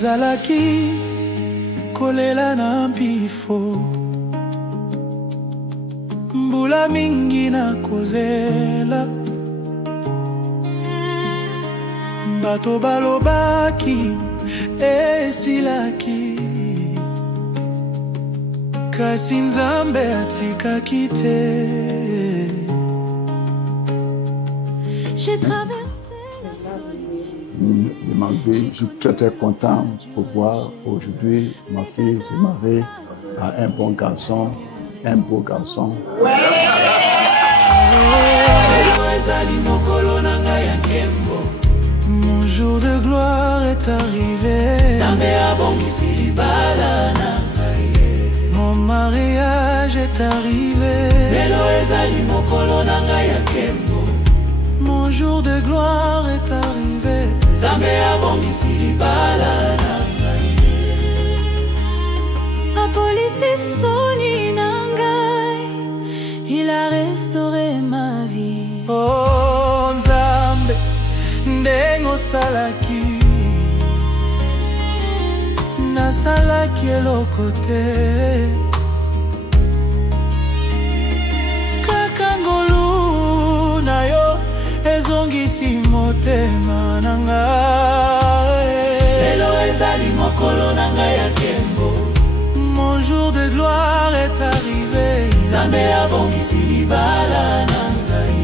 Nazalaki kolela na mpifo, mbula mingi na kozela, bato balobaki esilaki, kasi Nzambe atikaki te. J'ai traversé la solitude. Je suis très content de voir aujourd'hui ma fille se marier à un bon garçon, un beau garçon. Mon jour de gloire est arrivé. Mon mariage est arrivé. Mon jour de gloire est arrivé. Apolisi soni nangai, il a restauré ma vie. Oh Nzambe, ndengo salaki, nasalaki eloko te. Kakangolu na yo ezongisi motema na ngai. Lelo ezali mokolo na ngai ya nkembo. Mon jour de gloire est arrivé. Nzambe abongisi libala na ngai.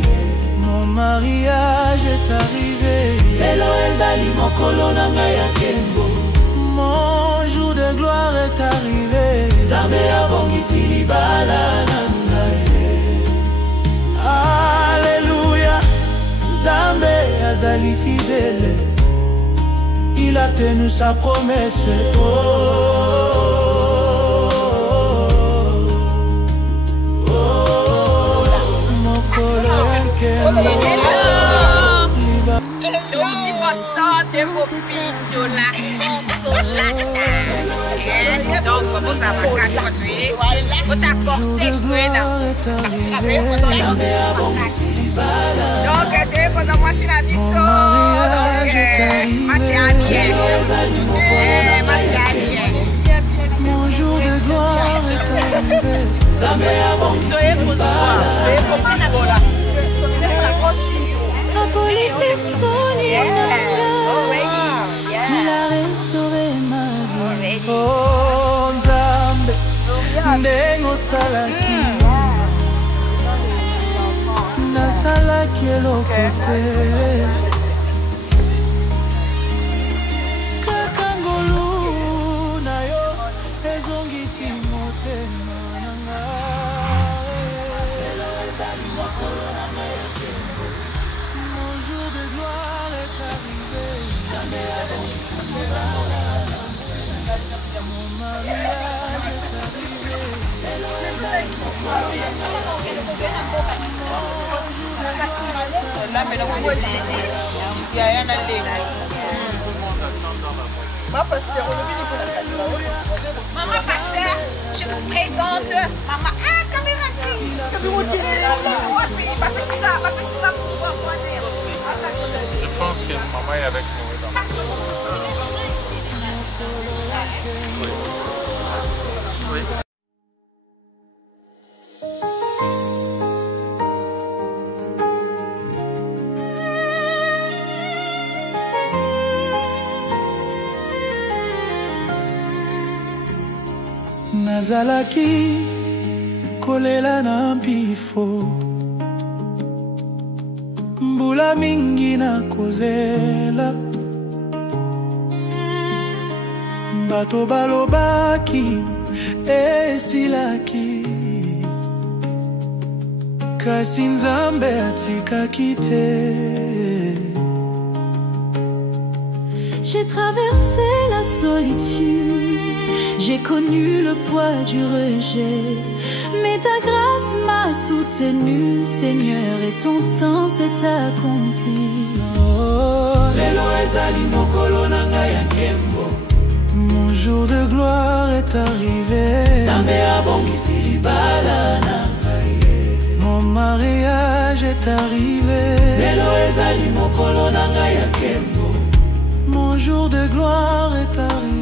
Mon mariage est arrivé. Lelo ezali mokolo na ngai ya nkembo. Mon jour de gloire est arrivé. Nzambe abongisi libala na ngai. Alléluia. Nzambe azali fidèle, il a tenu sa promesse. Mokolo ya nkembo. Aussi bastante copinho la consolada. Donc comment ça va continuer? Vous t'apportez jouer dans. Donc dès qu'on a passé la mission, match à bien. Match à bien. Mon jour de gloire est arrivé. Soyez pour soi. Soyez pour moi là. Apolisi soni nangai, il a restauré ma vie. Oh Nzambe, ndengo salaki, nasalaki eloko te. Kakangolu na yo ezongisi motema na ngai. Mon jour de gloire est arrivé. Mon mariage est arrivé. Maman pasteur, je vous présente maman. Ah, caméra qui? Je pense que maman est avec nous. Oui. Oui. Nazalaki kolela na mpifo, mbula mingi na kozela, bato balobaki esilaki, kasi Nzambe atikaki te. J'ai traversé la solitude, j'ai connu le poids du rejet, mais ta grâce m'a soutenu, Seigneur, et ton temps s'est accompli. Lelo ezali mokolo na ngai ya nkembo. Mon jour de gloire est arrivé. Nzambe abongisi libala na ngai. Mon mariage est arrivé. Lelo ezali mokolo na ngai ya nkembo. Mon jour de gloire est arrivé.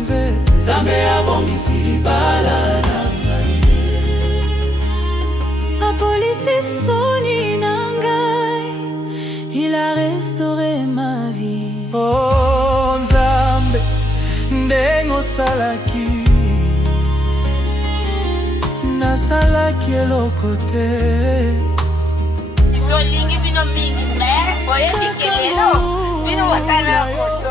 libala na ngai. Apolisi soni na ngai, il a restauré ma vie. Oh Nzambe ndenge osalaki, nasalaki eloko te. Isolingi bino mingi me boyebi kelelo bino wasala koto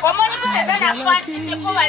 comment on fait ça la fois c'est pour la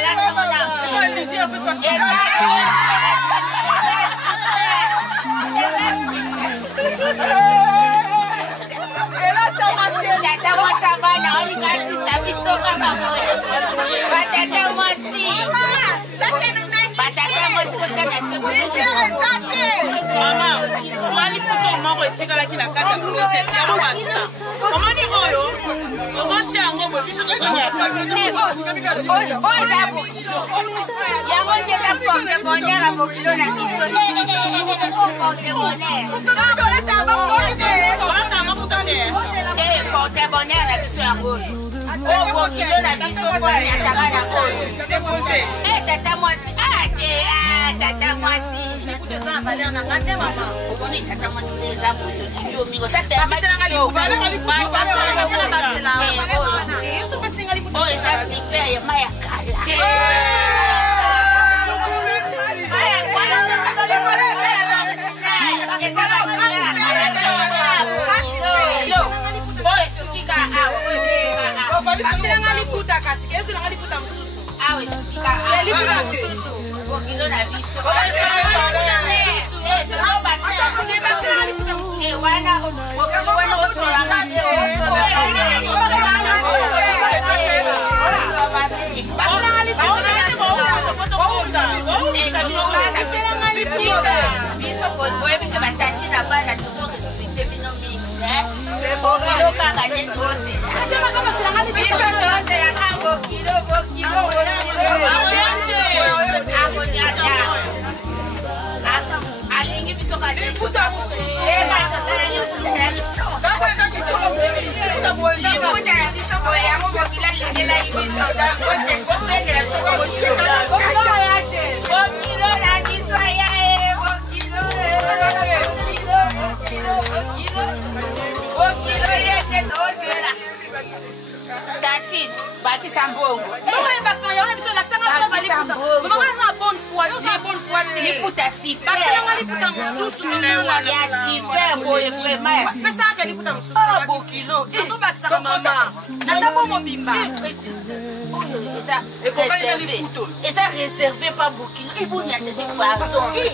et ça réservé pas beaucoup. Et vous n'y avez pas honoré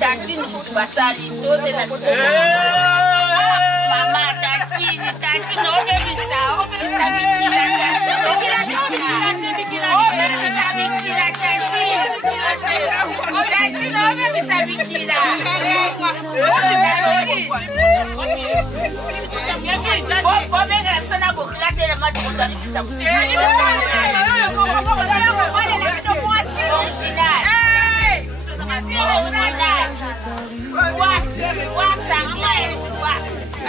Tatine basali tose na mama Tatine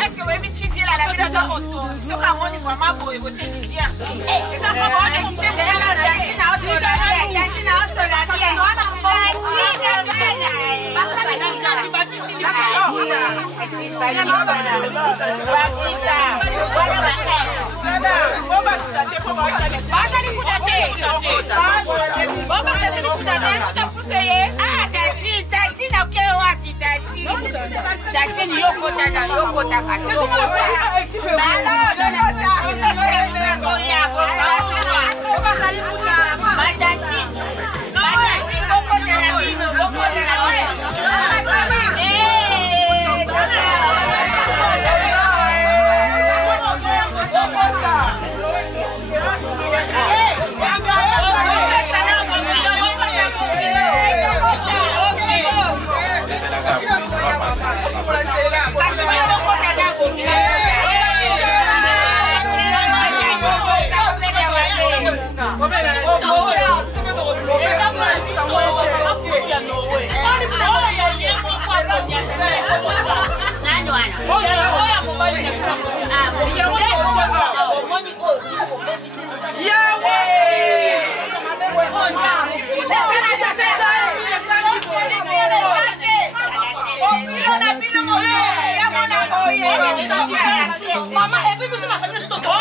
est-ce que vous avez chiffé la vie de son retour? Ce qu'on a vraiment beau et votre lisière. Et ça comment on est chiffé la Tatine au soleil, Tatine au soleil. Tatine Tatine yokota na yokota kati. Mama, é bem você na família de todo mundo.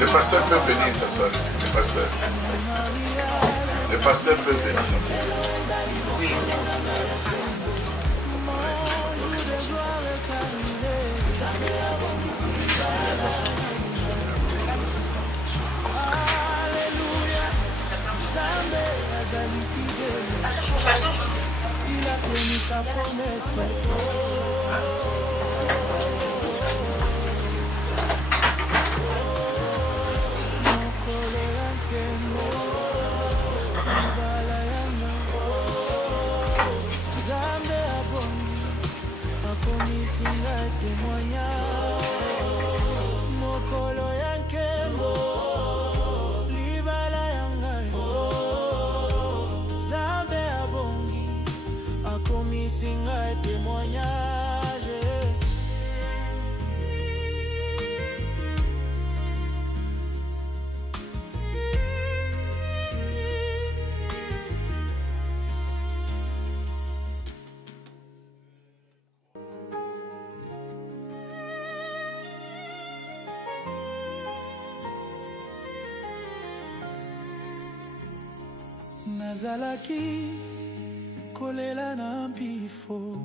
Le pasteur peut venir s'asseoir ici. Le pasteur peut venir ici. Zambe Nazalaki kolela na mpifo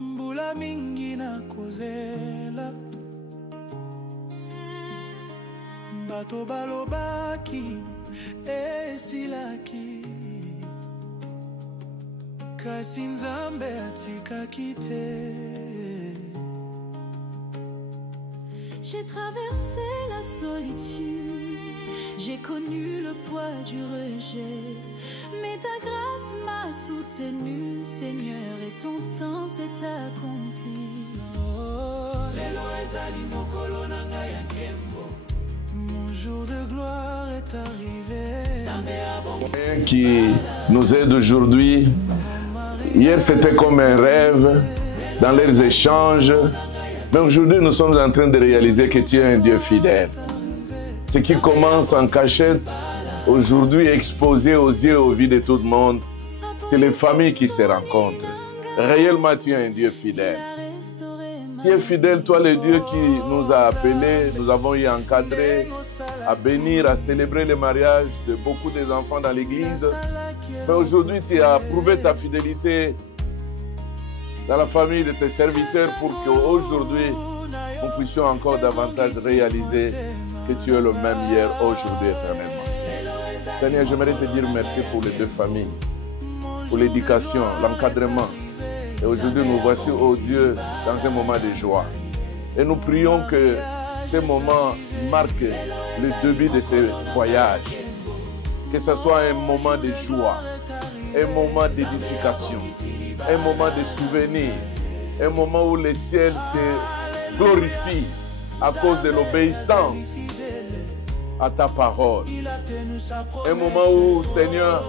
mbula mingi na kozela bato balobaki esilaki kasi Nzambe atikaki te. J'ai traversé la solitude, j'ai connu le poids du rejet, mais ta grâce m'a soutenu, Seigneur, et ton temps s'est accompli. Mon jour de gloire est arrivé. Qui nous aide aujourd'hui. Hier c'était comme un rêve dans leurs échanges. Mais aujourd'hui, nous sommes en train de réaliser que tu es un Dieu fidèle. Ce qui commence en cachette, aujourd'hui exposé aux yeux et aux vies de tout le monde, c'est les familles qui se rencontrent. Réellement, tu es un Dieu fidèle. Tu es fidèle, toi le Dieu qui nous a appelés, nous avons eu encadré à bénir, à célébrer le mariage de beaucoup des enfants dans l'église. Mais aujourd'hui, tu as prouvé ta fidélité dans la famille de tes serviteurs pour qu'aujourd'hui, nous puissions encore davantage réaliser que tu es le même hier, aujourd'hui, éternellement. Seigneur, j'aimerais te dire merci pour les deux familles, pour l'éducation, l'encadrement. Et aujourd'hui, nous voici, oh Dieu, dans un moment de joie. Et nous prions que ce moment marque le début de ce voyage. Que ce soit un moment de joie, un moment d'édification, un moment de souvenir, un moment où le ciel se glorifie à cause de l'obéissance à ta parole. Un moment où, Seigneur,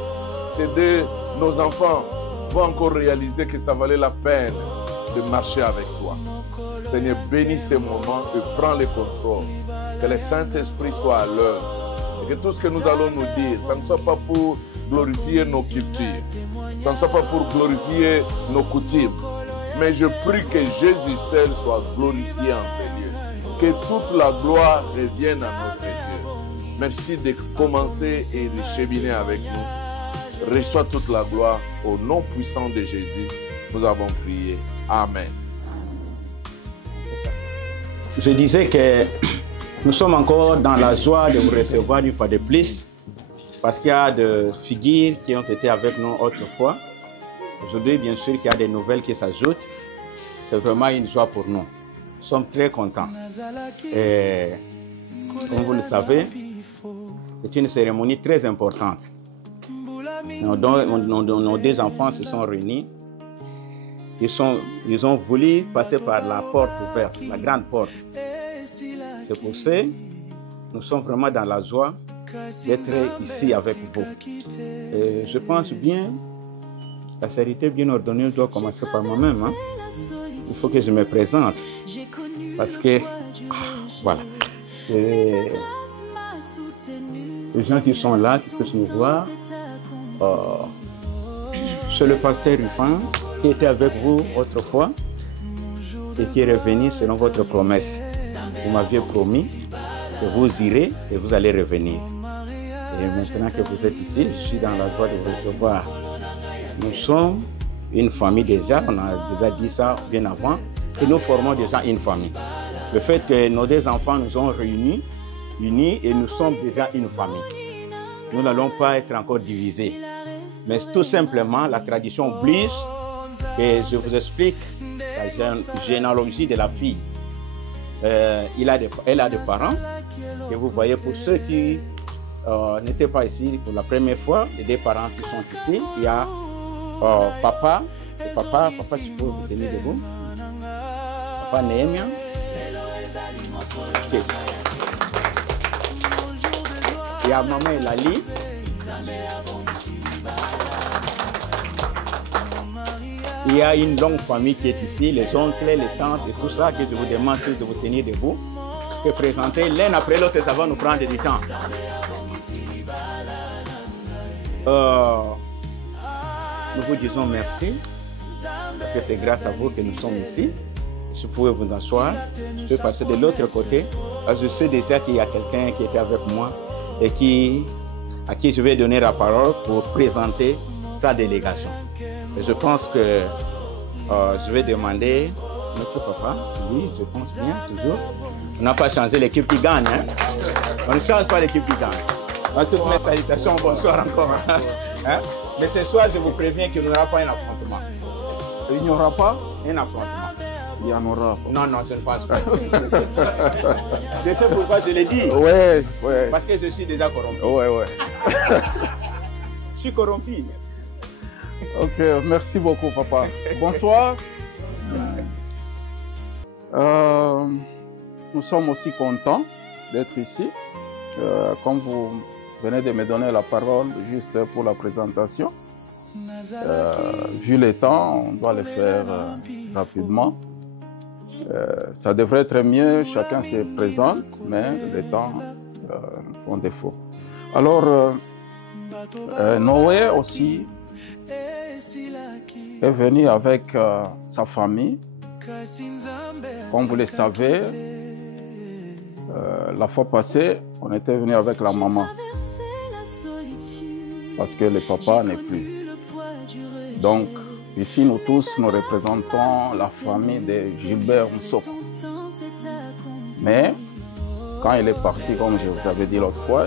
nos enfants vont encore réaliser que ça valait la peine de marcher avec toi. Seigneur, bénis ces moments et prends le contrôle. Que le Saint-Esprit soit à l'heure. Et que tout ce que nous allons nous dire, ça ne soit pas pour glorifier nos cultures. Ça ne soit pas pour glorifier nos coutumes. Mais je prie que Jésus seul soit glorifié en ces lieux. Que toute la gloire revienne à notre Dieu. Merci de commencer et de cheminer avec nous. Reçois toute la gloire au nom puissant de Jésus. Nous avons prié. Amen. Je disais que nous sommes encore dans la joie de vous recevoir une fois de plus, parce qu'il y a des figures qui ont été avec nous autrefois. Aujourd'hui, bien sûr, qu'il y a des nouvelles qui s'ajoutent. C'est vraiment une joie pour nous. Nous sommes très contents. Et comme vous le savez, c'est une cérémonie très importante. Nos deux enfants se sont réunis. Ils ont voulu passer par la porte ouverte, la grande porte. C'est pour ça que nous sommes vraiment dans la joie d'être ici avec vous. Et je pense bien, la charité bien ordonnée doit commencer par moi-même. Hein? Il faut que je me présente. Parce que, voilà. Les gens qui sont là, qui peuvent nous voir, c'est le pasteur Rufan qui était avec vous autrefois et qui est revenu selon votre promesse. Vous m'aviez promis que vous irez et vous allez revenir. Et maintenant que vous êtes ici, je suis dans la joie de vous recevoir. Nous sommes une famille déjà, on a déjà dit ça bien avant, et nous formons déjà une famille. Le fait que nos deux enfants nous ont unis et nous sommes déjà une famille. Nous n'allons pas être encore divisés. Mais tout simplement, la tradition oblige, et je vous explique la généalogie de la fille. Elle a des parents, et vous voyez, pour ceux qui n'étaient pas ici pour la première fois, les deux parents qui sont ici, il y a papa, si vous vous tenir debout, papa Néhémia, il y a maman Elali, il y a une longue famille qui est ici, les oncles, les tantes et tout ça, que je vous demande de vous tenir debout. Parce que présenter l'un après l'autre, ça va nous prendre du temps. Nous vous disons merci, parce que c'est grâce à vous que nous sommes ici. Si vous pouvez vous asseoir, je vais passer de l'autre côté. Je sais déjà qu'il y a quelqu'un qui était avec moi et qui à qui je vais donner la parole pour présenter sa délégation. Et je pense que je vais demander notre papa, celui, je pense bien, toujours. On n'a pas changé l'équipe qui gagne. Hein? On ne change pas l'équipe qui gagne. Donc, toutes mes salutations, bonsoir encore. Hein? Mais ce soir, je vous préviens qu'il n'y aura pas un affrontement. Il n'y aura pas un affrontement. Il y en aura. Non, non, je ne pense pas. Je sais pourquoi je l'ai dit. Oui, oui. Parce que je suis déjà corrompu. Oui, oui. Je suis corrompu. Ok, merci beaucoup, papa. Bonsoir. Nous sommes aussi contents d'être ici. Comme vous venez de me donner la parole juste pour la présentation, vu le temps, on doit le faire rapidement. Ça devrait être mieux, chacun se présente, mais le temps font défaut. Alors, Noé aussi est venu avec sa famille. Comme vous le savez, la fois passée, on était venu avec la maman parce que le papa n'est plus. Donc, ici, nous tous, nous représentons la famille de Gilbert Moussoko. Mais, quand il est parti, comme je vous avais dit l'autre fois,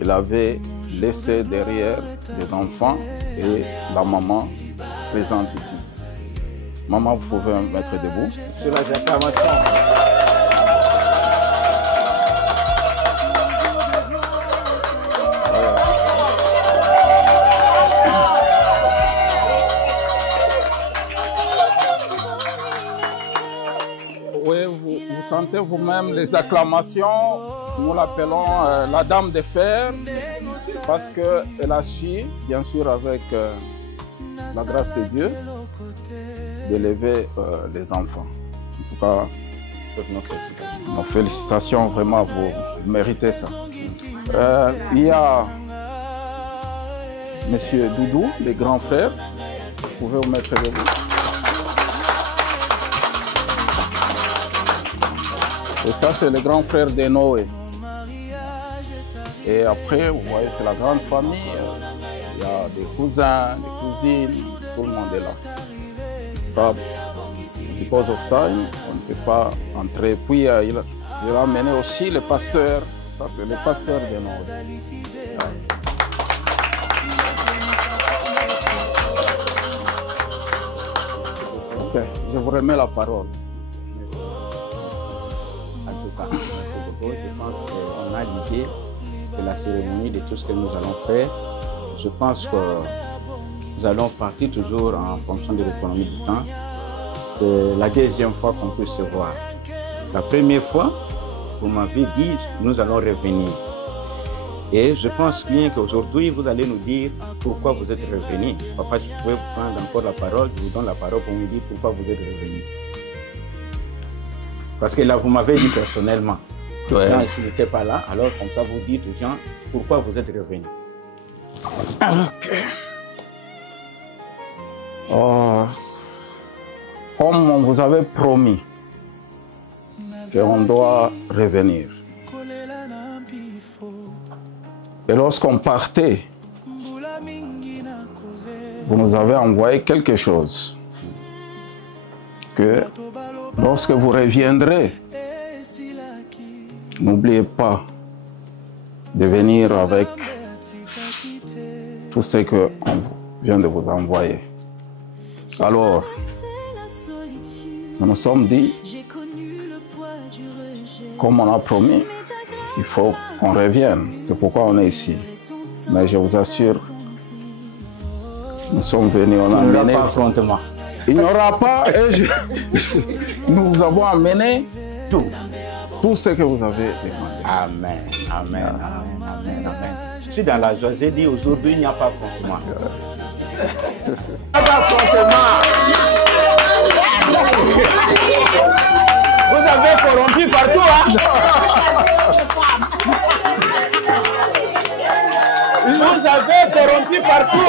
il avait laissé derrière des enfants et la maman présente ici. Maman, vous pouvez me mettre debout. Sur la acclamations. Oui, vous sentez vous-même les acclamations. Nous l'appelons la Dame de Fer parce qu'elle a su, bien sûr avec la grâce de Dieu, d'élever les enfants. En tout cas, nos félicitations, vraiment, vous méritez ça. Il y a Monsieur Doudou, le grand frère. Vous pouvez vous mettre debout. Et ça, c'est le grand frère de Noé. Et après, vous voyez, c'est la grande famille. Il y a des cousins, des cousines, tout le monde est là. Ça, because of time, on ne peut pas entrer. Puis, il a amené aussi le pasteur. Ça, c'est le pasteur de Noé. Ok, je vous remets la parole. Je pense qu'on a l'idée de la cérémonie, de tout ce que nous allons faire. Je pense que nous allons partir toujours en fonction de l'économie du temps. C'est la deuxième fois qu'on peut se voir. La première fois, vous m'avez dit, nous allons revenir. Et je pense bien qu'aujourd'hui, vous allez nous dire pourquoi vous êtes revenu. Papa, je pouvais vous prendre encore la parole, je vous donne la parole pour me dire pourquoi vous êtes revenu. Parce que là, vous m'avez dit personnellement. Ouais. Quand je n'étais pas là, alors comme ça, vous dites aux gens pourquoi vous êtes revenu. Ok. Comme on vous avait promis qu'on doit revenir. Et lorsqu'on partait, vous nous avez envoyé quelque chose. Que lorsque vous reviendrez, n'oubliez pas de venir avec tout ce qu'on vient de vous envoyer. Alors, nous nous sommes dit, comme on a promis, il faut qu'on revienne. C'est pourquoi on est ici. Mais je vous assure, nous sommes venus, on a amené... Il n'y aura pas, et nous vous avons amené tout ce que vous avez demandé. Amen, amen, amen, amen, amen. Je suis dans la joie, j'ai dit aujourd'hui, il n'y a pas d'affrontement. Il n'y a pas d'affrontement. Vous avez corrompu partout, hein? Vous avez corrompu partout.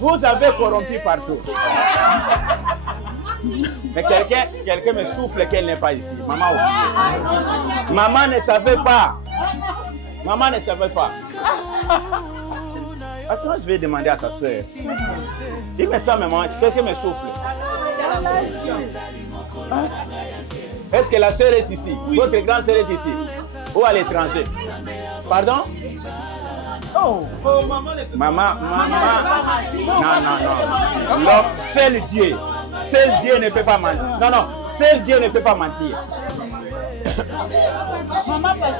Vous avez corrompu partout. Mais quelqu'un me souffle qu'elle n'est pas ici. Maman a oublié. Maman ne savait pas. Maman ne savait pas. Attends, je vais demander à sa soeur. Dis-moi ça, maman. Quelqu'un me souffle. Hein? Est-ce que la soeur est ici? Votre grande soeur est ici? Ou à l'étranger? Pardon? Oh, maman. Non. Seul Dieu ne peut pas mentir. Non, seul Dieu ne peut pas mentir.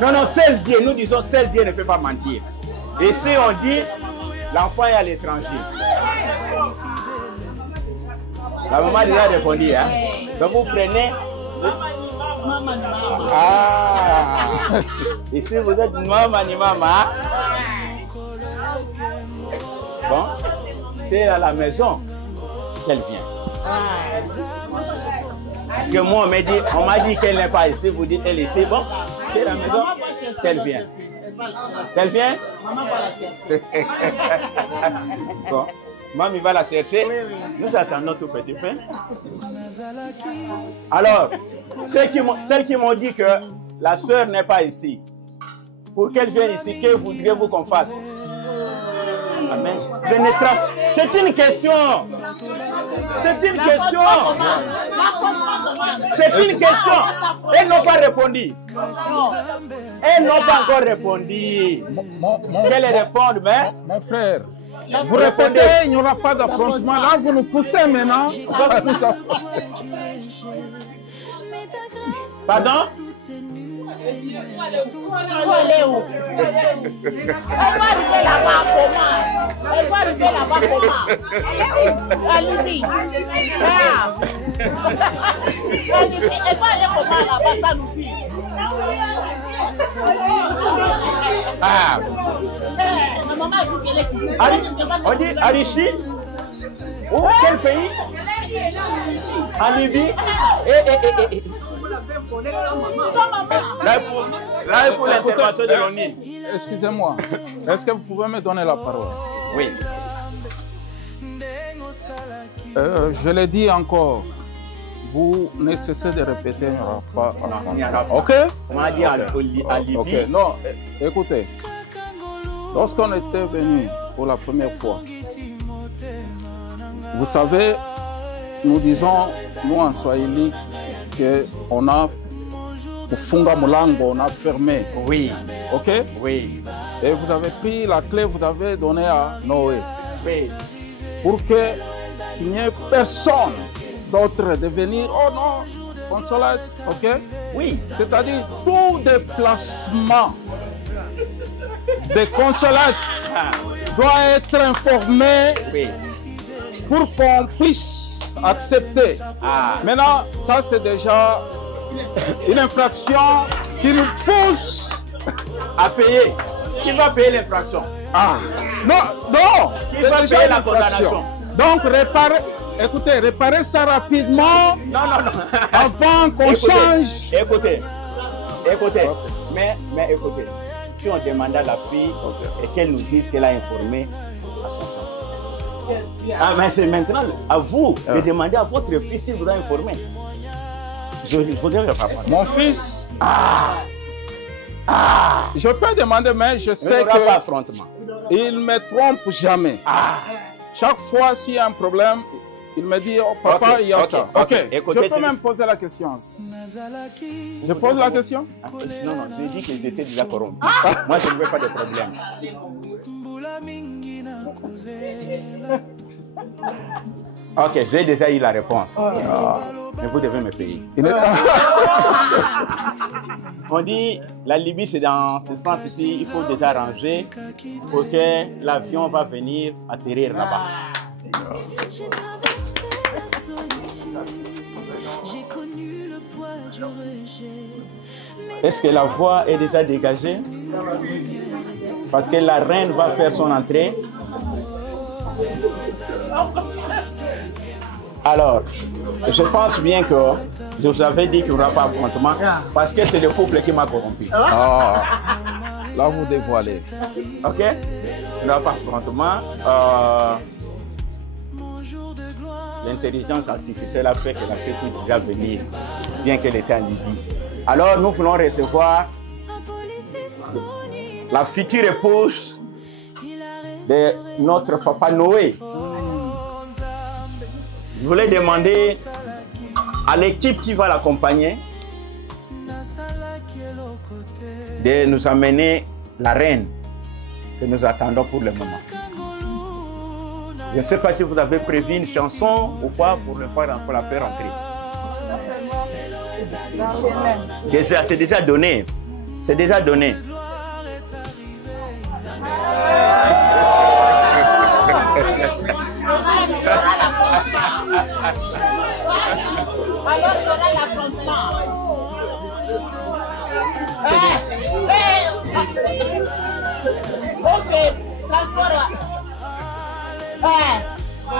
Non, seul Dieu, nous disons seul Dieu ne peut pas mentir. Et si on dit, l'enfant est à l'étranger. La maman a déjà répondu, hein. Donc vous prenez... Ah. Ici vous êtes maman ni maman. Bon, c'est à la maison qu'elle vient. Parce que moi, on m'a dit qu'elle n'est pas ici, vous dites elle est ici. Bon, c'est la maison qu'elle vient. Qu'elle vient? Bon, maman va la chercher. Nous attendons tout petit peu. Alors, celles qui m'ont dit que la soeur n'est pas ici, pour qu'elle vienne ici, que voudriez-vous qu'on fasse? Amen. C'est une question. C'est une question. C'est une question. Elles n'ont pas répondu. Elles n'ont pas encore répondu. Qu'elles répondent, mais... Mon frère, vous répondez, il n'y aura pas d'affrontement. Là, vous nous poussez maintenant. Pardon? Elle va arriver là-bas comment? Elle va arriver là-bas comment? Alibi. Elle va aller comment là-bas, ça nous dit. Ah. Ma maman a dit qu'elle est ici. On dit Arichi? Oh, quel pays? En Libye? Là, pour l'intervention de l'ONU. Excusez-moi, est-ce que vous pouvez me donner la parole? Oui. Je l'ai dit encore, vous ne cessez de répéter, il n'y aura pas. Il n'y aura pas. Ok? On m'a dit à Libye. Ok, non, écoutez, lorsqu'on était venu pour la première fois, vous savez, nous disons, nous en Swahili, qu'on a Funga Mulango, on a fermé. Oui. Ok? Oui. Et vous avez pris la clé, vous avez donné à Noé. Oui. Pour qu'il n'y ait personne d'autre de venir. Oh non, consolate. Ok? Oui. C'est-à-dire tout déplacement de consolate doit être informé. Oui. Pour qu'on puisse accepter. Ah. Maintenant, ça c'est déjà une infraction qui nous pousse à payer. Qui va payer l'infraction? Ah. Non. Qui va payer la condamnation? Donc, réparez ça rapidement. Non. Avant qu'on change. Écoutez. Mais écoutez, si on demande à la fille et qu'elle nous dise qu'elle a informé, ah, mais c'est maintenant à vous de demander à votre fils s'il vous a informé. Je voudrais le faire. Mon fils, je peux demander, mais je sais que pas affrontement. Il ne me trompe jamais. Chaque fois s'il y a un problème, il me dit, oh, papa, il y a ça. Ok, écoutez, je peux même poser la question. Je pose la question? Non, je dis qu'ils étaient déjà corrompus. Moi, je ne veux pas de problème. Ok, j'ai déjà eu la réponse. Mais vous devez me payer. On dit, la Libye, c'est dans ce sens ici, il faut déjà arranger pour que l'avion va venir atterrir là-bas. J'ai traversé la solitude, j'ai connu le poids du rejet. Est-ce que la voie est déjà dégagée? Parce que la reine va faire son entrée. Alors, je pense bien que je vous avais dit qu'il n'y aura pas d'affrontement parce que c'est le peuple qui m'a corrompu. Là, vous dévoilez. Ok? Il n'y aura pas d'affrontement. Mon jour de gloire. l'intelligence artificielle a fait qu'elle a fait tout déjà venir, bien qu'elle était en Libye. Alors nous voulons recevoir la future épouse de notre papa Noé. Je voulais demander à l'équipe qui va l'accompagner de nous amener la reine que nous attendons pour le moment. Je ne sais pas si vous avez prévu une chanson ou pas pour la faire entrer. C'est déjà donné. C'est déjà donné.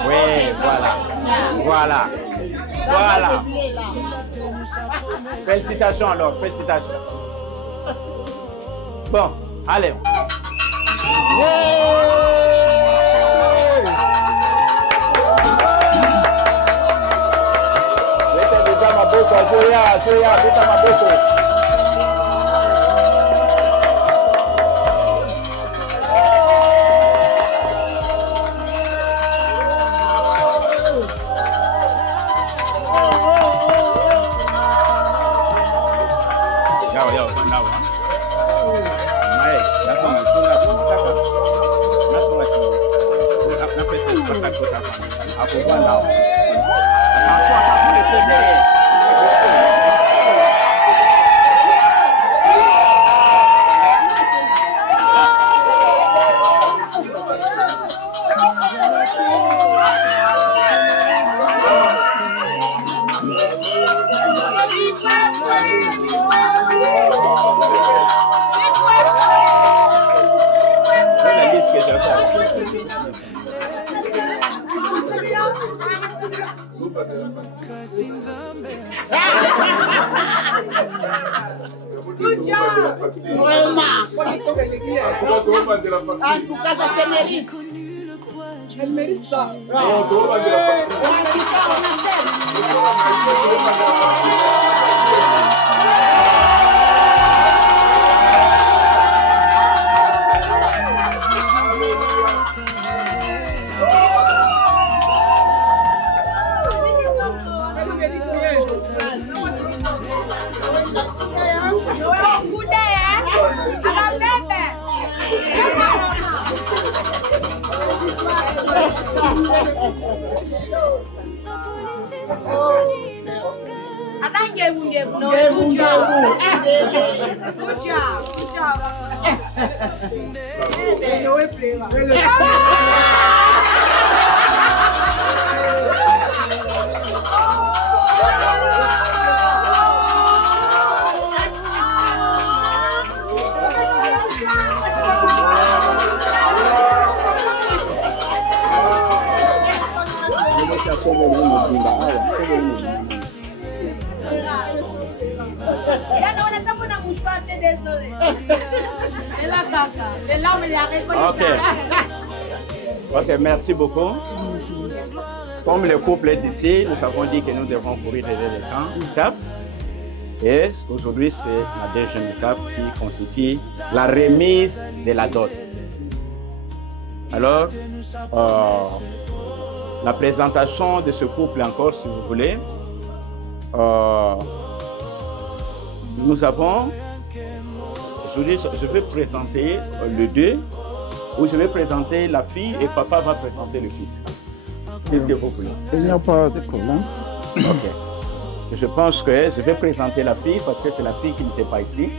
Oui, voilà. Voilà. Voilà. Félicitations alors, félicitations. Bon, allez. Good job! Vraiment! En tout cas, ça te mérite. Elle mérite ça. Ok, merci beaucoup. Comme le couple est ici, nous avons dit que nous devons courir les étapes. Et aujourd'hui, c'est la deuxième étape qui constitue la remise de la dot. Alors, la présentation de ce couple encore, si vous voulez. Nous avons, aujourd'hui, je vais présenter le 2, où je vais présenter la fille et papa va présenter le fils. Qu'est-ce que vous voulez? Il n'y a pas de problème. Ok. Je pense que je vais présenter la fille parce que c'est la fille qui n'était pas ici.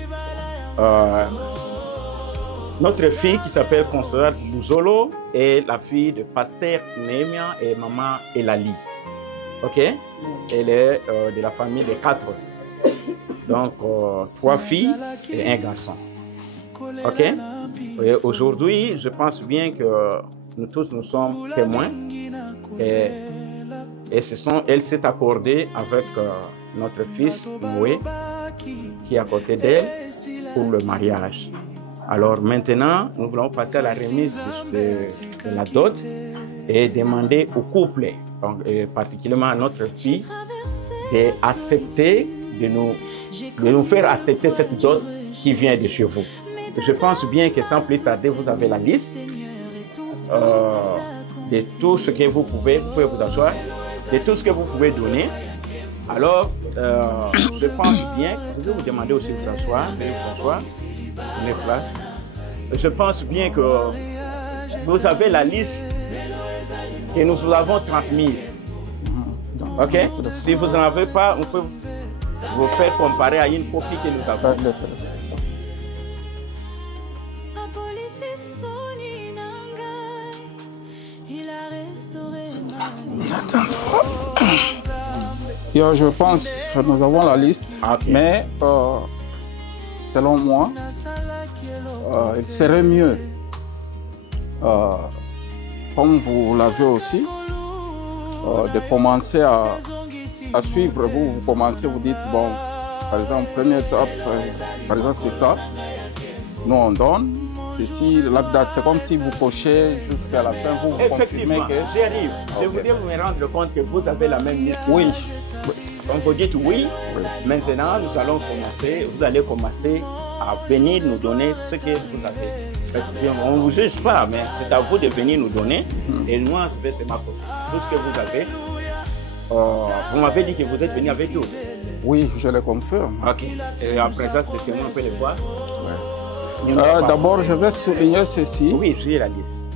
Notre fille qui s'appelle Consolate Bouzolo est la fille de Pasteur Néhémia et maman Elali. Ok? Elle est de la famille de 4. Donc, 3 filles et 1 garçon. Ok? Aujourd'hui, je pense bien que nous tous nous sommes témoins. Et elle s'est accordée avec notre fils Noé, qui est à côté d'elle, pour le mariage. Alors maintenant, nous voulons passer à la remise de la dot. et demander au couple, donc, et particulièrement à notre fille, d'accepter, de nous faire accepter cette dot qui vient de chez vous. Je pense bien que sans plus tarder, vous avez la liste de tout ce que vous pouvez vous asseoir, de tout ce que vous pouvez donner. Alors, je pense bien, je vais vous demander aussi de vous asseoir, prenez place. Je pense bien que vous avez la liste que nous vous avons transmise. Ok? Si vous n'en avez pas, on peut vous faire comparer à une copie que nous avons. Je pense que nous avons la liste, mais selon moi, il serait mieux, comme vous l'avez aussi, de commencer à suivre. Vous commencez, vous dites, bon, par exemple, première étape, par exemple, c'est ça, nous on donne. Ceci, la date, c'est comme si vous cochez jusqu'à la fin, vous confirmez que... J'arrive. Je voudrais me rendre compte que vous avez la même liste. Oui. Donc vous dites oui. Maintenant, nous allons commencer, vous allez commencer à venir nous donner ce que vous avez. On ne vous juge pas, mais c'est à vous de venir nous donner. Et moi, je vais se m'apporter tout ce que vous avez. Vous m'avez dit que vous êtes venu avec nous. Oui, je le confirme. Ok. Et après ça, c'est comment on peut le voir? D'abord, je vais souligner ceci. Oui, j'ai la liste.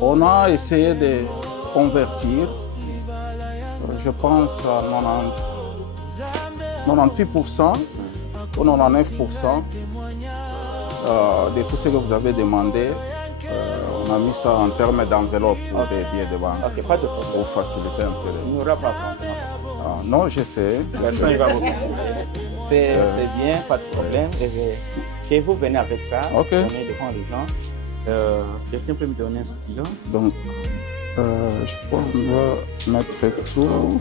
On a essayé de convertir, je pense, à 98% ou 99% de tout ce que vous avez demandé. On a mis ça en termes d'enveloppe pour des billets de banque. Ok, pas de problème. Pour faciliter un peu. Il n'y aura pas de non, je sais. Personne ne va vous c'est bien, pas de problème. Et vous venez avec ça, okay. Venez devant les gens. Quelqu'un peut me donner un stylo? Donc, je crois qu'on va mettre tout.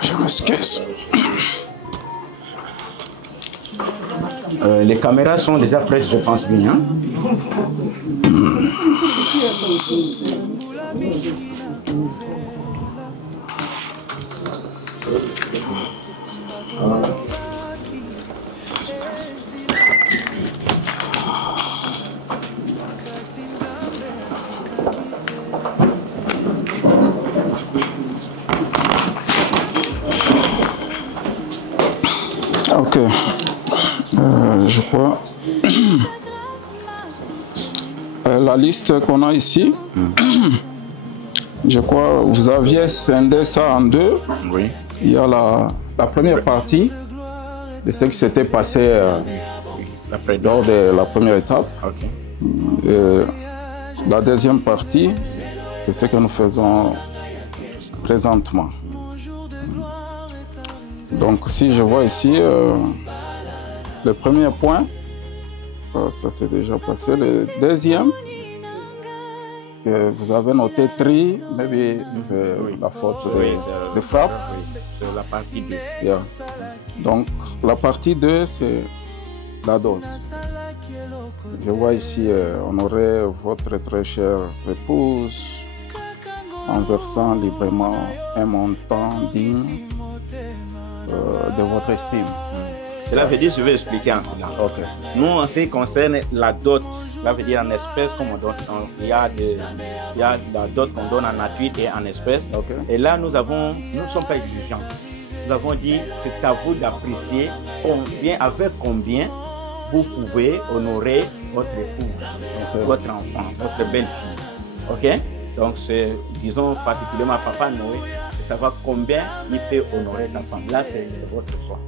Je m'excuse. Les caméras sont déjà prêtes, je pense bien. Ok. Je crois. La liste qu'on a ici, je crois vous aviez scindé ça en deux. Oui. Il y a la première partie de ce qui s'était passé lors de la première étape. Okay. La deuxième partie, c'est ce que nous faisons présentement. Donc si je vois ici, le premier point, ça c'est déjà passé. Le deuxième, que vous avez noté tri, mais c'est la faute de frappe. Oui, c'est la partie 2. Yeah. Donc la partie 2, c'est la dot. Je vois ici, on aurait votre très chère épouse en versant librement un montant digne de votre estime. Cela veut dire, je vais expliquer en cela. Okay. Nous, en ce qui concerne la dot, cela veut dire en espèces comme on donne. Il y a la dot qu'on donne en nature et en espèces. Okay. Et là, nous ne sommes pas exigeants. Nous avons dit, c'est à vous d'apprécier avec combien vous pouvez honorer votre épouse, votre enfant, votre belle-fille. Ok? Donc, c'est, disons, particulièrement Papa Noé, de savoir combien il peut honorer ta femme. Là, c'est votre choix.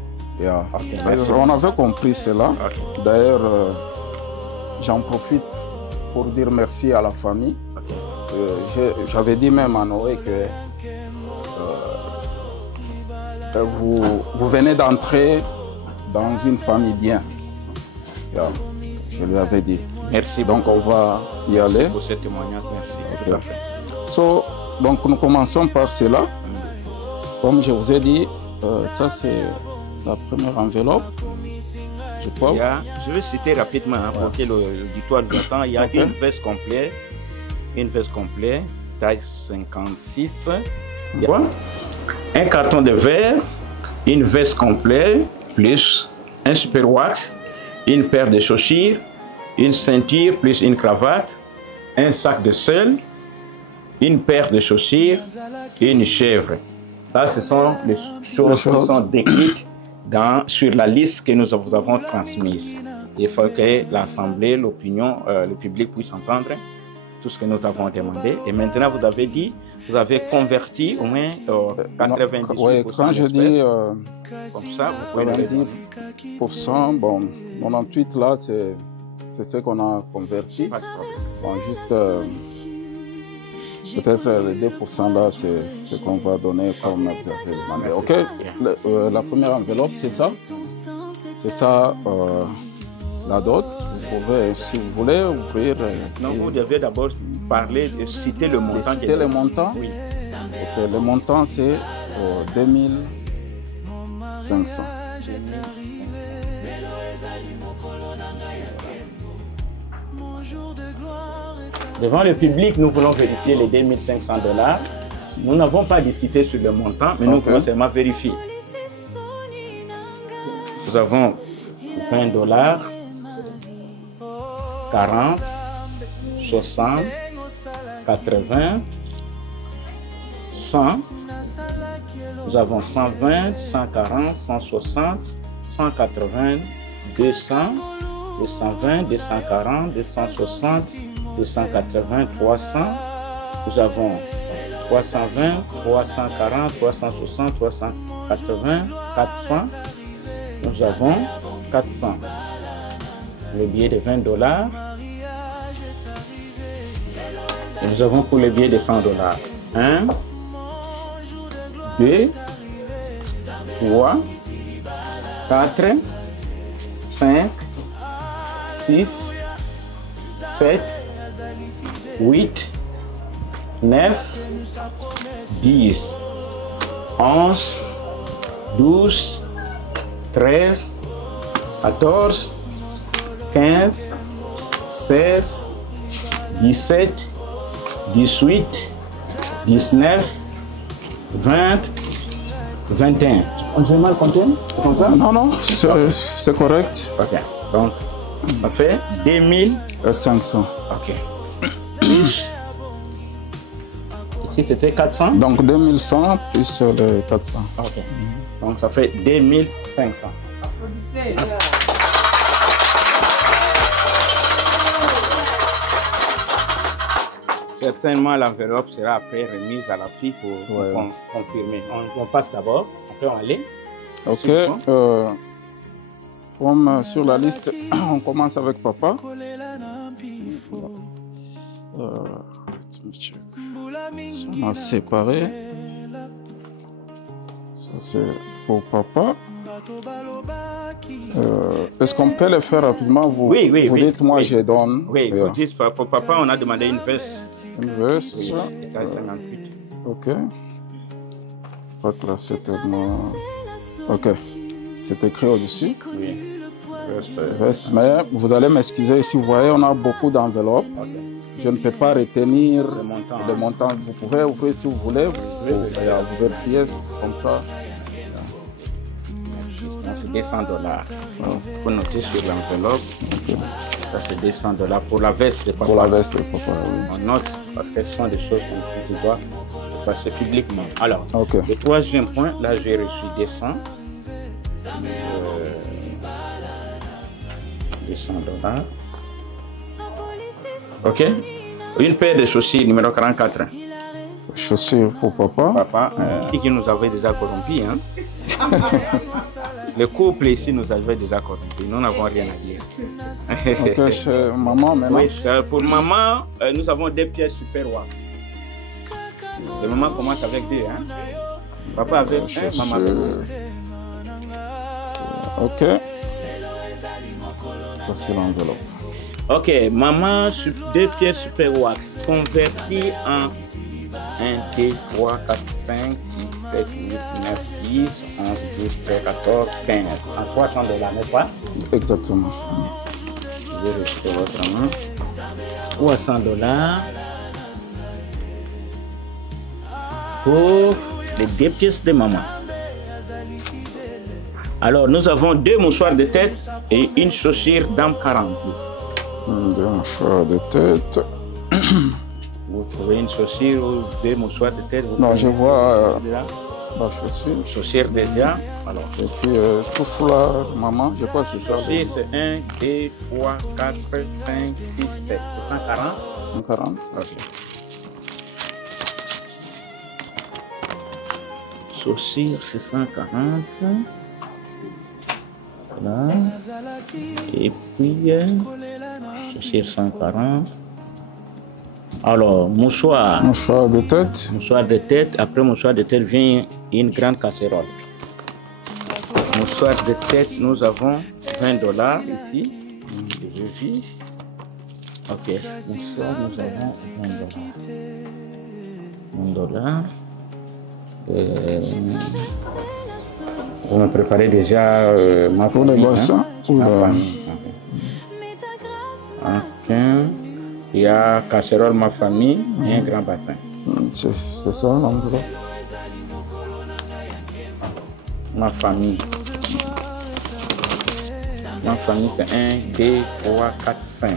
Yeah. Okay. On avait compris cela. Okay. D'ailleurs, j'en profite pour dire merci à la famille. Okay. J'avais dit même à Noé que vous venez d'entrer dans une famille bien. Yeah. Je lui avais dit. Merci. Donc on va y aller. Pour ce témoignage, merci. Okay. Donc nous commençons par cela. Comme je vous ai dit, ça c'est la première enveloppe. Je crois. Je vais citer rapidement hein, pour que l'auditoire nous entende. Il y a une veste complète, taille 56. Il y a un carton de verre, une veste complète, plus un super wax, une paire de chaussures, une ceinture plus une cravate, un sac de sel, une paire de chaussures et une chèvre. Là, ce sont les choses qui sont décrites sur la liste que nous vous avons transmise. Il faut que l'Assemblée, l'opinion, le public puisse entendre tout ce que nous avons demandé. Et maintenant, vous avez dit, vous avez converti au moins 98%. Oui, quand je dis comme ça, vous pouvez 90%, bon, 98 là, c'est ce qu'on a converti. Bon, juste peut-être les 2% là, c'est ce qu'on va donner comme vous avez demandé. Ok, la première enveloppe, c'est ça. C'est ça, la dot. Vous pouvez, si vous voulez, ouvrir. Non, vous devez d'abord parler, citer le montant. Citer le montant. Oui. Ok, le montant c'est 2500. Devant le public, nous voulons vérifier les $2500. Nous n'avons pas discuté sur le montant, mais nous voulons seulement vérifier. Nous avons $20, 40, 60, 80, 100. Nous avons 120, 140, 160, 180, 200, 220, 240, 260, 280, 300. Nous avons 320, 340, 360, 380, 400. Nous avons 400. Le billet de $20. Et nous avons pour le billet de $100. 1, 2, 3, 4, 5, 6, 7, 8, 9, 10, 11, 12, 13, 14, 15, 16, 17, 18, 19, 20, 21. On fait mal compter comme ça? Non, non, c'est correct. Ok, donc on fait 2500. Ok. Plus. Ici c'était 400. Donc 2100 plus les 400. Ok. Donc ça fait 2500. Applaudissez. Certainement, l'enveloppe sera après remise à la fille pour confirmer. On passe d'abord, on peut aller. Ok. Comme sur la liste, on commence avec papa. On a séparé. Ça c'est pour papa. Est-ce qu'on peut le faire rapidement? Oui, vous dites, moi je donne. Oui, vous dites, pour papa, on a demandé une veste. Une veste. Oui, 58. Ok. Pas classer tellement. Ok. C'est écrit au-dessus. Oui. Veste. Mais vous allez m'excuser, si vous voyez, on a beaucoup d'enveloppes. Okay. Je ne peux pas retenir le montant. Vous pouvez ouvrir si vous voulez. Vous vérifiez comme ça. C'est $200. Il faut noter sur l'enveloppe. Okay. Ça c'est $200 pour la veste de papa. Pour la veste de papa, oui. On note parce que ce sont des choses qu'on doit passer publiquement. Alors, okay. Le troisième point, là j'ai reçu 200. $200. Ok. Une paire de chaussures numéro 44. Chaussures pour papa. Papa, qui nous avait déjà corrompus. Hein? Le couple ici nous avait déjà corrompus. Nous n'avons rien à dire. Ok, chez maman maintenant. Oui, pour maman, nous avons des pièces super wax. Le maman commence avec 2. Hein? Papa avec 1, maman avec 1. Ok. Voici l'enveloppe. Ok, maman, 2 pièces super wax converties en 1, 2, 3, 4, 5, 6, 7, 8, 9, 10, 11, 12, 13, 14, 15. En 300 $, n'est-ce pas? Exactement. Je vais retirer votre main. 300 $ pour les 2 pièces de maman. Alors, nous avons 2 mouchoirs de tête et une chaussure dame 40. 2 mouchoirs de tête. Vous trouvez une chaussure ou 2 mouchoirs de tête? Non, je vois la chaussure. Chaussure déjà. Alors, et puis tout foulard, maman, je crois que c'est ça. Chaussure, c'est 1, 2, 3, 4, 5, 6, 7. C'est 140? 140. Ok. Chaussure, c'est 140. Voilà. Et puis, chaussure 140. Alors, mouchoir. Mouchoir de tête. Mouchoir de tête. Après mouchoir de tête vient une grande casserole. Mouchoir de tête, nous avons 20 $ ici. Je vis. Ok. Mouchoir, nous avons 20 $. Vous me préparez déjà ma pour les boissons. Ma famille. Ok. Il y a casserole, ma famille et un grand bassin. C'est ça l'enveloppe. Ma famille. Ma famille, c'est 1, 2, 3, 4, 5.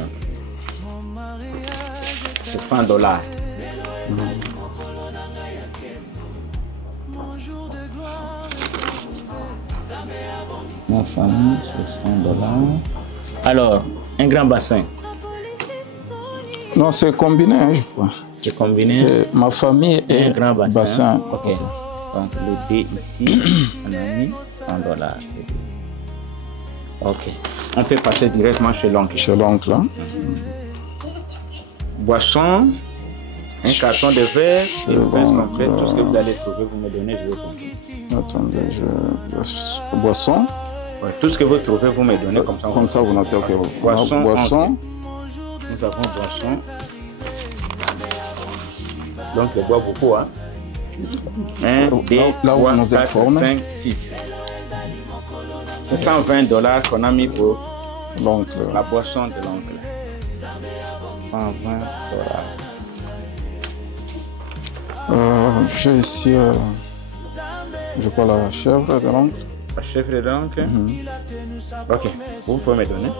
C'est 100 $. Ma famille, c'est 100 $. Alors, un grand bassin. Non, c'est combiné, hein, je crois. C'est combiné. C'est ma famille et un grand bassin. Ok. Donc, le dé ici, on a mis 100 $. Ok. On peut passer directement chez l'oncle. Chez l'oncle, hein? Boisson, un carton de verre, et une pince complète. Tout ce que vous allez trouver, vous me donnez, je vais compter. Attendez, boisson. Ouais, tout ce que vous trouvez, vous me donnez comme ça. Comme ça, vous notez, ok. Boisson. Boisson. Nous avons boisson. Donc, je bois beaucoup, hein. 1, 2, 3, 4, 5, 6. C'est 120 $ qu'on a mis pour l'oncle. La boisson de l'oncle. 120 $. J'ai ici, je crois, la chèvre de l'oncle. La chèvre de l'oncle? Ok, vous pouvez me donner.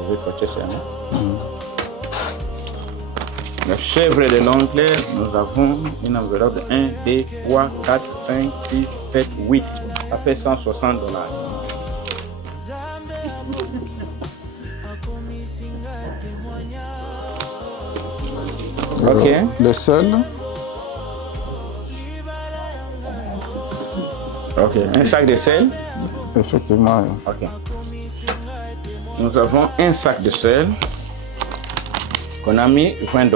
Vous pouvez cocher sur moi. La chèvre de l'oncle, nous avons une enveloppe de 1, 2, 3, 4, 5, 6, 7, 8. Ça fait 160 $. Ok. Le sel. Ok. Un sac de sel. Effectivement. Ok. Nous avons un sac de sel qu'on a mis 20 $.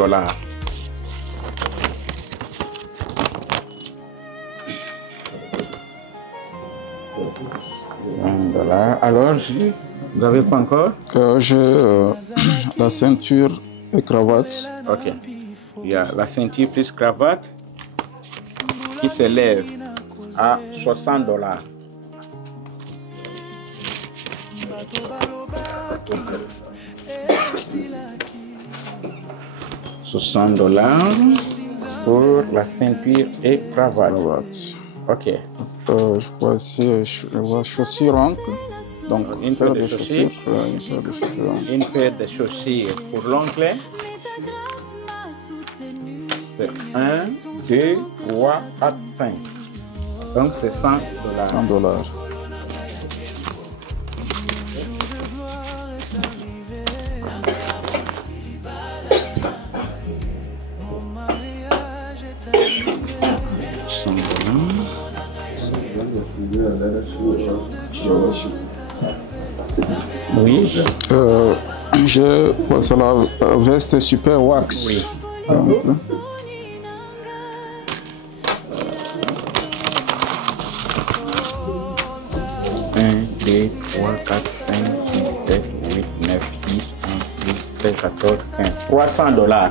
Alors, vous avez quoi encore? J'ai la ceinture et cravate. Ok. Il y a la ceinture plus cravate qui s'élève à 60 $. $60 pour la ceinture et cravate. Ok. Je crois ici chaussures oncle. Donc une paire de chaussures. Une paire de chaussures pour l'oncle. C'est 1, 2, 3, 4, 5. Donc c'est 100 $. 100 $. Oui. Je vois la veste super wax. Oui. Donc, 1, 2, 3, 4, 5, 6, 7, 8, 9, 10, 11, 12, 13, 14, 15. 300 $.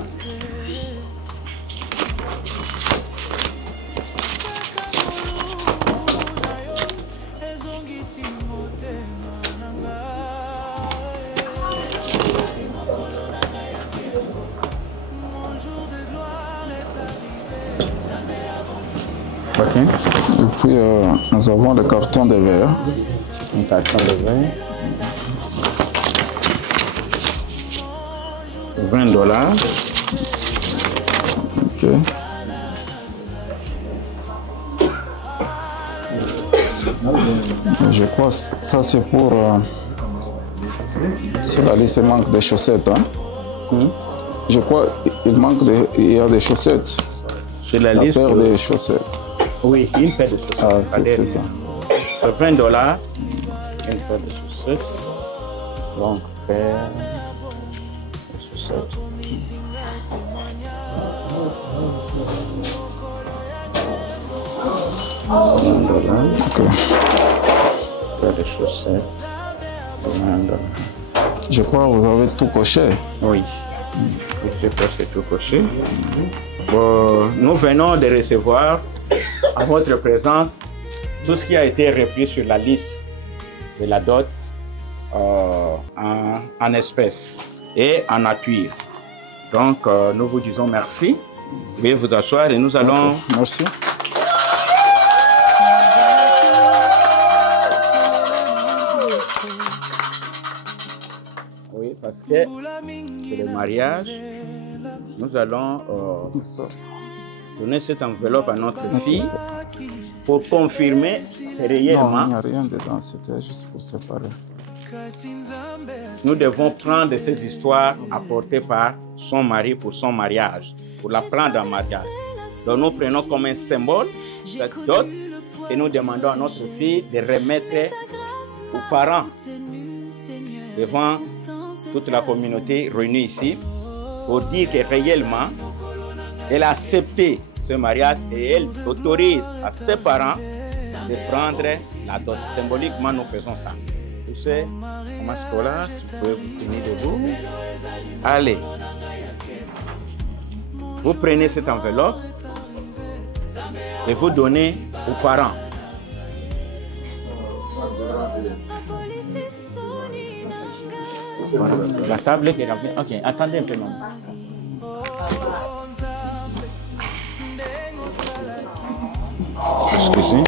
Et puis, nous avons le carton de verre. Un carton de verre. $20. Ok. Je crois que ça c'est pour... sur la liste, il manque des chaussettes. Hein? Je crois qu'il y a des chaussettes. Sur la liste, paire de chaussettes. Oui, une paire de chaussettes. Ah, c'est ça. $20, une paire de chaussettes. Donc, paire de chaussettes. Ok. Paire de chaussettes. $20. Je crois que vous avez tout coché. Oui. Je crois que c'est tout coché. Bon, nous venons de recevoir à votre présence tout ce qui a été repris sur la liste de la dot en espèces et en nature. Donc, nous vous disons merci. Veuillez vous asseoir et nous allons... Okay. Merci. Oui, parce que c'est le mariage. Nous allons donner cette enveloppe à notre fille pour confirmer réellement. Non, il n'y a rien dedans, c'était juste pour séparer. Nous devons prendre ces histoires apportées par son mari pour son mariage, pour la prendre en mariage. Donc nous prenons comme un symbole cette dot et nous demandons à notre fille de remettre aux parents devant toute la communauté réunie ici pour dire que réellement elle a accepté ce mariage et elle autorise à ses parents de prendre la dot. Symboliquement, nous faisons ça. Vous savez, comment scolaire, si vous pouvez vous tenir debout. Allez. Vous prenez cette enveloppe et vous donnez aux parents. La table qui est remplie. Ok, attendez un peu, maman. Excusez.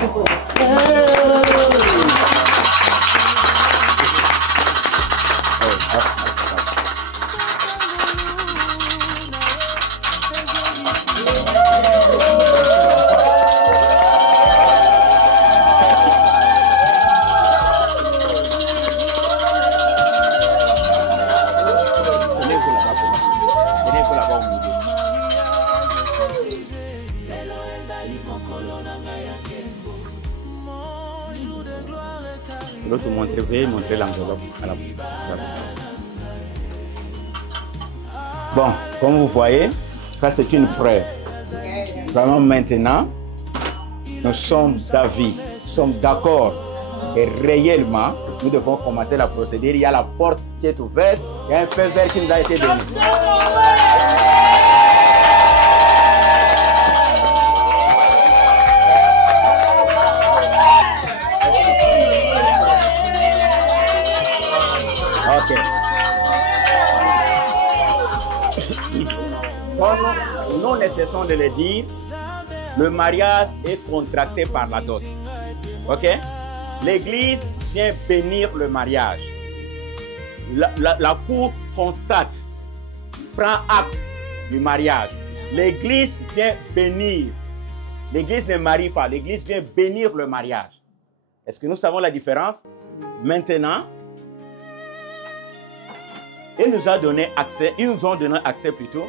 L'autre montrer, veuillez montrer l'enveloppe à la bouche. Bon, comme vous voyez, ça c'est une preuve. Vraiment maintenant, nous sommes d'avis, nous sommes d'accord et réellement, nous devons commencer la procédure. Il y a la porte qui est ouverte, il y a un feu vert qui nous a été donné. Ok. Comme nous ne cessons de le dire, le mariage est contracté par la dot. Ok? L'Église vient bénir le mariage. La cour constate, prend acte du mariage. L'Église vient bénir. L'Église ne marie pas, l'Église vient bénir le mariage. Est-ce que nous savons la différence? Maintenant, ils nous ont donné accès plutôt,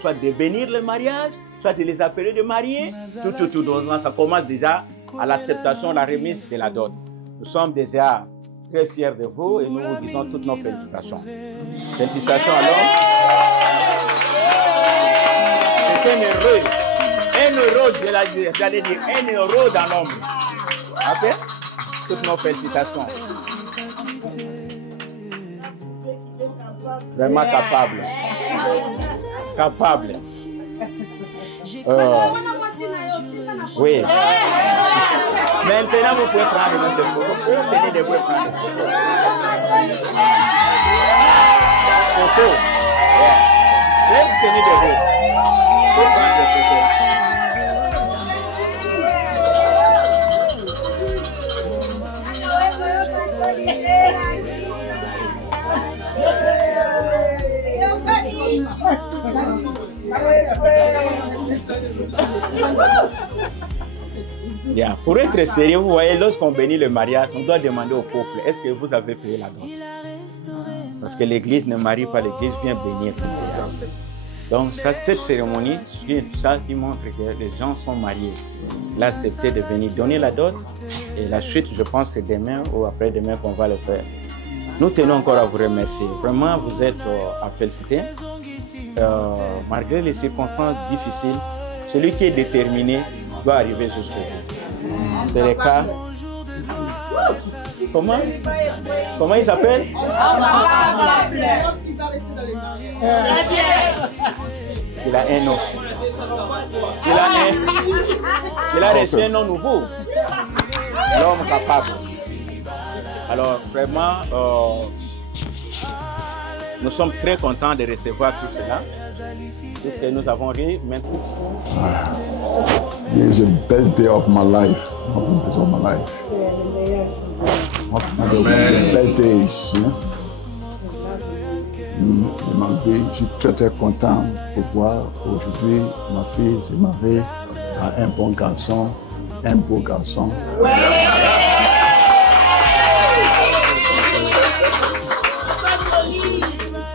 soit de bénir le mariage, soit de les appeler de marier. Tout, donc ça commence déjà à l'acceptation, la remise de la dot. Nous sommes déjà très fiers de vous et nous vous disons toutes nos félicitations. Félicitations à l'homme. C'est un heureux, j'allais dire, un heureux dans l'ombre. Ok? Toutes nos félicitations. Vraiment capable. Capable. Oui. Maintenant, vous pouvez prendre notre photo. Vous tenez de vous prendre des photos. Photo. Vous tenez de vous. Vous prendre des photos. Bien. Pour être sérieux, vous voyez, lorsqu'on bénit le mariage, on doit demander au couple, est-ce que vous avez payé la dot? Parce que l'église ne marie pas, l'église vient bénir. Donc cette cérémonie, c'est ça qui montre que les gens sont mariés. L'accepter de venir donner la dot, et la suite, je pense, c'est demain ou après-demain qu'on va le faire. Nous tenons encore à vous remercier. Vraiment, vous êtes à féliciter. Malgré les circonstances difficiles, celui qui est déterminé doit arriver jusqu'au bout. C'est le cas. Comment il s'appelle? Il a un nom. Il a reçu un nom nouveau. L'homme capable. Alors vraiment, nous sommes très contents de recevoir tout cela. Tout ce que nous avons ri maintenant. This is the best day of my life. Of my life. The best days. Je suis très très content de voir aujourd'hui ma fille se marier à un bon garçon, un beau garçon.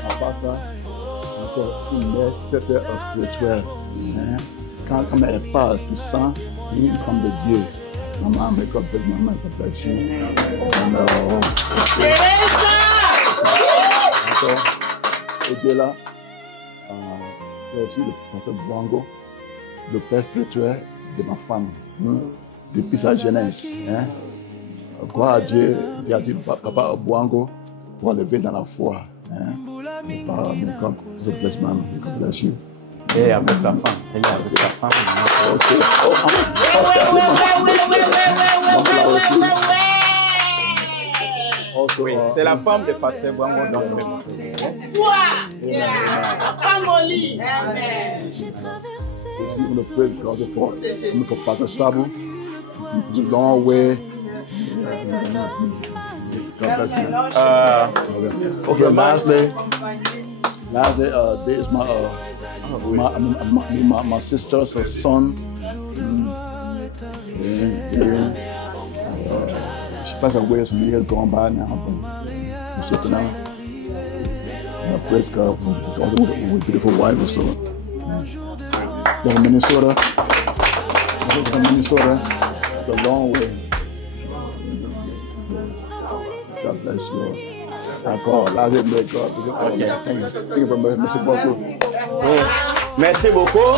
À part ça, encore une mère très très spirituelle. Quand elle parle, tu sens comme de Dieu. Maman, mais comme de maman, comme de Dieu. Et de là, il y a aussi le pasteur Bouango, le père spirituel de ma femme, depuis sa jeunesse. Gloire à Dieu, il a dit papa Bouango pour lever dans la foi. Et avec sa femme. Elle est avec sa femme. Oui, c'est la femme de pasteur Bouango dans le même. I'm going to praise God for Pastor Sabu. It's a long way. God bless you. Okay, lastly, this is my sister's son. Je passe à Wales, mais il tombe à maintenant. Praise God with beautiful wife also. Minnesota, it's a long way. God bless you. D'accord, là je me God. Thank you very much. Merci beaucoup. Merci beaucoup.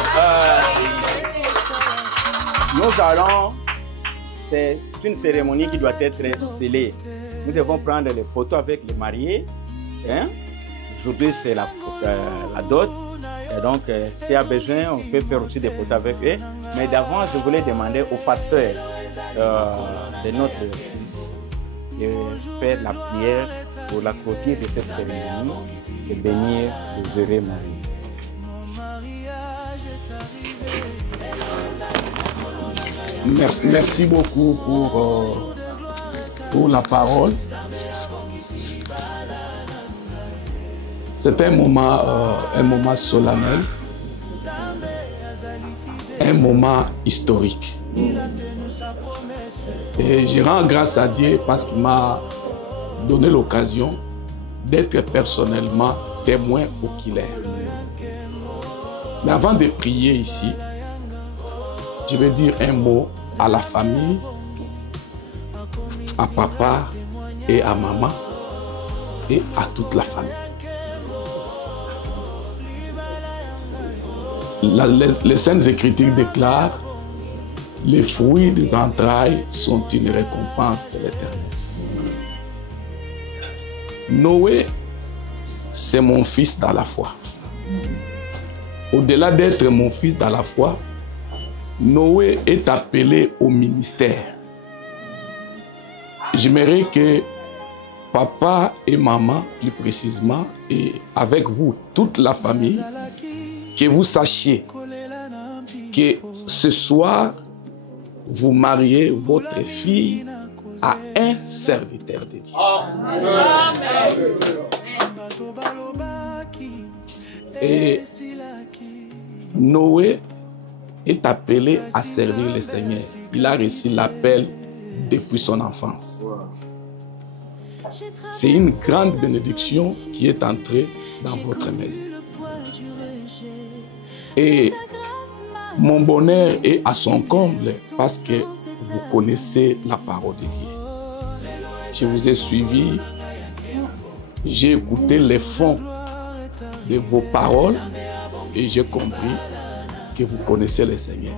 Nous allons, c'est une cérémonie qui doit être scellée. Nous devons prendre les photos avec les mariés. Aujourd'hui, c'est la dot. Et donc, s'il y a besoin, on peut faire aussi des photos avec eux. Mais d'avant, je voulais demander au pasteur de notre église de faire la prière pour la clôture de cette cérémonie, de bénir le heureux mari. Merci beaucoup pour la parole. C'est un moment solennel, un moment historique. Et je rends grâce à Dieu parce qu'il m'a donné l'occasion d'être personnellement témoin oculaire. Mais avant de prier ici, je vais dire un mot à la famille, à papa et à maman et à toute la famille. Les Saintes Écritures déclarent: les fruits des entrailles sont une récompense de l'Éternel. Noé, c'est mon fils dans la foi. Au-delà d'être mon fils dans la foi, Noé est appelé au ministère. J'aimerais que papa et maman, plus précisément, et avec vous, toute la famille, que vous sachiez que ce soir, vous mariez votre fille à un serviteur de Dieu. Et Noé est appelé à servir le Seigneur. Il a reçu l'appel depuis son enfance. C'est une grande bénédiction qui est entrée dans votre maison. Et mon bonheur est à son comble parce que vous connaissez la parole de Dieu. Je vous ai suivi, j'ai écouté les fonds de vos paroles et j'ai compris que vous connaissez le Seigneur.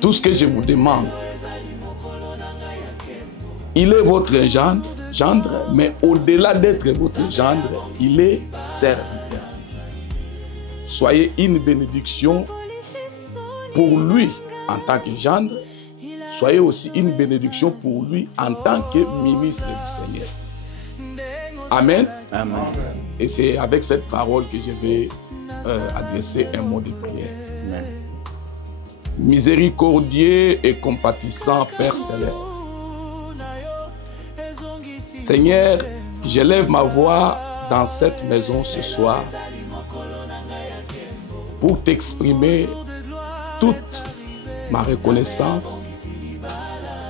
Tout ce que je vous demande, il est votre gendre, mais au-delà d'être votre gendre, il est serviteur. Soyez une bénédiction pour lui en tant que gendre. Soyez aussi une bénédiction pour lui en tant que ministre du Seigneur. Amen. Amen. Et c'est avec cette parole que je vais adresser un mot de prière. Amen. Miséricordieux et compatissant Père Céleste, Seigneur, j'élève ma voix dans cette maison ce soir pour t'exprimer toute ma reconnaissance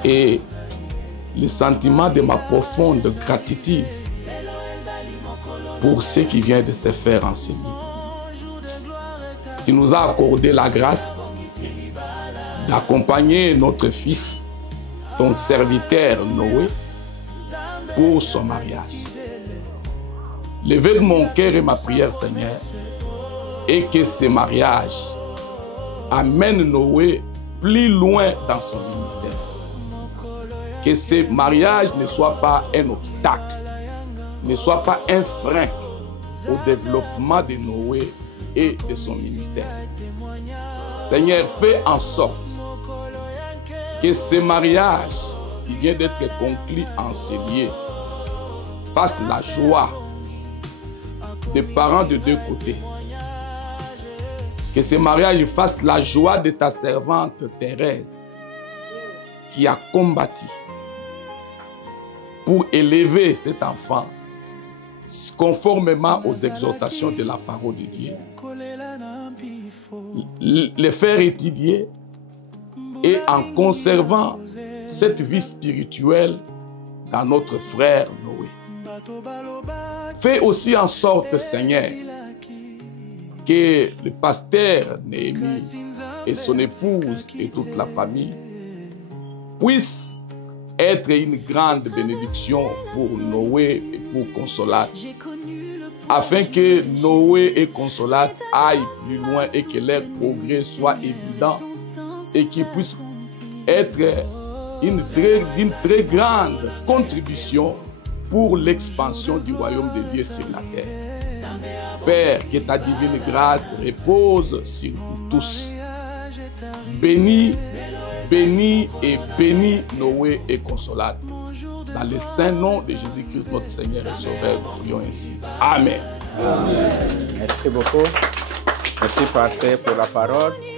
et le sentiment de ma profonde gratitude pour ce qui vient de se faire en ce lieu. Tu nous as accordé la grâce d'accompagner notre fils, ton serviteur Noé, pour son mariage. Levez de mon cœur et ma prière, Seigneur, et que ce mariage amène Noé plus loin dans son ministère. Que ce mariage ne soit pas un obstacle, ne soit pas un frein au développement de Noé et de son ministère. Seigneur, fais en sorte que ce mariage qui vient d'être conclu en ce lieu fasse la joie des parents de deux côtés. Que ce mariage fasse la joie de ta servante Thérèse qui a combattu pour élever cet enfant conformément aux exhortations de la parole de Dieu. Les faire étudier et en conservant cette vie spirituelle dans notre frère Noé. Fais aussi en sorte, Seigneur, que le pasteur Néhémie et son épouse et toute la famille puissent être une grande bénédiction pour Noé et pour Consolate, afin que Noé et Consolate aillent plus loin et que leur progrès soit évident et qu'ils puissent être d'une très grande contribution pour l'expansion du royaume de Dieu sur la terre. Père, que ta divine grâce repose sur nous tous. Bénis, bénis et bénis Noé et Consolate. Dans le saint nom de Jésus-Christ, notre Seigneur et Sauveur, nous prions ainsi. Amen. Amen. Merci beaucoup. Merci, pasteur, pour la parole.